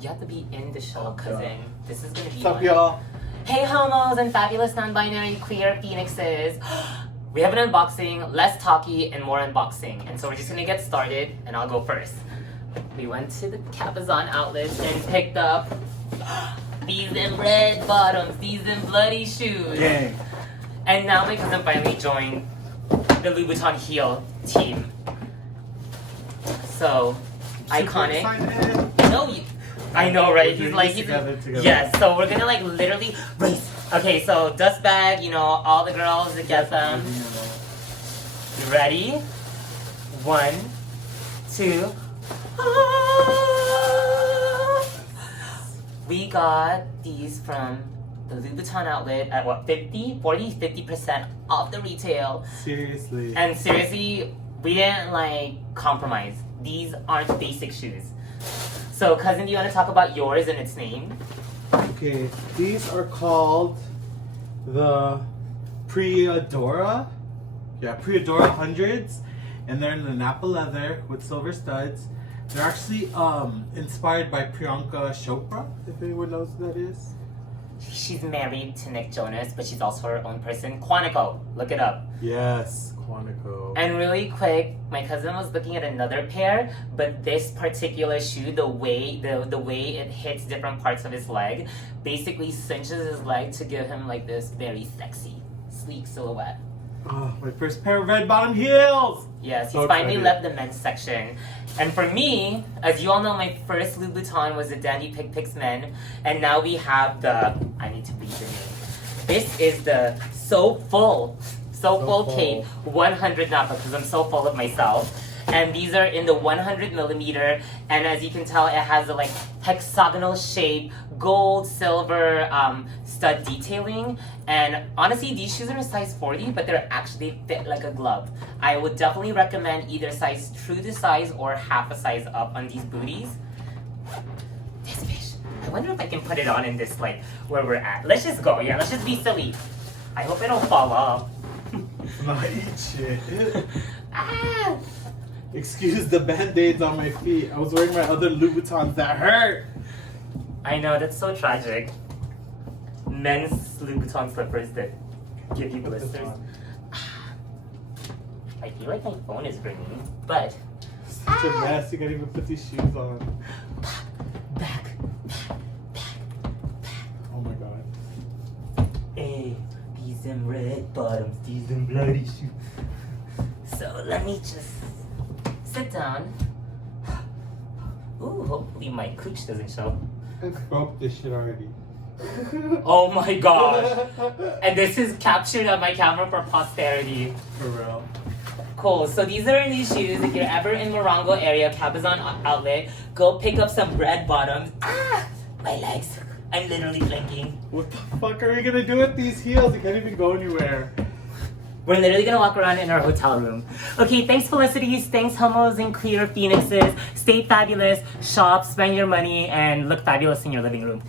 You have to be in the show, cousin. This is gonna be What's up, y'all? Hey, homos and fabulous non-binary queer phoenixes. We have an unboxing, less talky and more unboxing. And so we're just gonna get started, and I'll go first. We went to the Cabazon outlets and picked up these in red bottoms, these in bloody shoes. Dang. And now my cousin finally joined the Louboutin heel team. So, iconic. No, I know, right? He's like, together. yes. So we're gonna like literally race. Okay, so dust bag, you know, all the girls that get them. You ready? 1, 2. We got these from the Louboutin outlet at what, 50% off the retail. Seriously. And seriously, we didn't like compromise. These aren't basic shoes. So, cousin, do you want to talk about yours and its name? Okay, these are called the Priadora. Yeah, Priadora hundreds, and they're in the Napa leather with silver studs. They're actually inspired by Priyanka Chopra, if anyone knows who that is. She's married to Nick Jonas, but she's also her own person. Quantico, look it up. Yes, Quantico. And really quick, my cousin was looking at another pair, but this particular shoe, the way it hits different parts of his leg, basically cinches his leg to give him like this very sexy, sleek silhouette. Oh, my first pair of red bottom heels! Yes, he's So finally excited. left the men's section. And for me, as you all know, my first Louboutin was the Dandy Pick Picks Men, and now we have the, I need to read the name. This is the So Full Cape 100 Napa, because I'm so full of myself. And these are in the 100 millimeter, and as you can tell, it has a like hexagonal shape, gold, silver stud detailing. And honestly, these shoes are a size 40, but they fit like a glove. I would definitely recommend either size true to size or half a size up on these booties. This fish. I wonder if I can put it on in this like where we're at. Let's just go. Yeah, let's just be silly. I hope I don't fall off. Not eat shit. Ah! Excuse the band-aids on my feet. I was wearing my other Louboutins that hurt. I know, that's so tragic. Men's Louboutin slippers that give you blisters. I feel like my phone is ringing, but... Such a mess, you can't even put these shoes on. Back. Oh my god. Hey, these them red bottoms, these them bloody shoes. So let me just sit down. Ooh, hopefully my cooch doesn't show. I broke this shit already. Oh my gosh. And this is captured on my camera for posterity. For real. Cool. So these are these shoes. If you're ever in Morongo area, Cabazon outlet, go pick up some red bottoms. Ah, my legs. I'm literally blinking. What the fuck are we gonna do with these heels? You can't even go anywhere. We're literally gonna walk around in our hotel room. Okay, thanks Felicities, thanks homos and queer phoenixes. Stay fabulous, shop, spend your money, and look fabulous in your living room.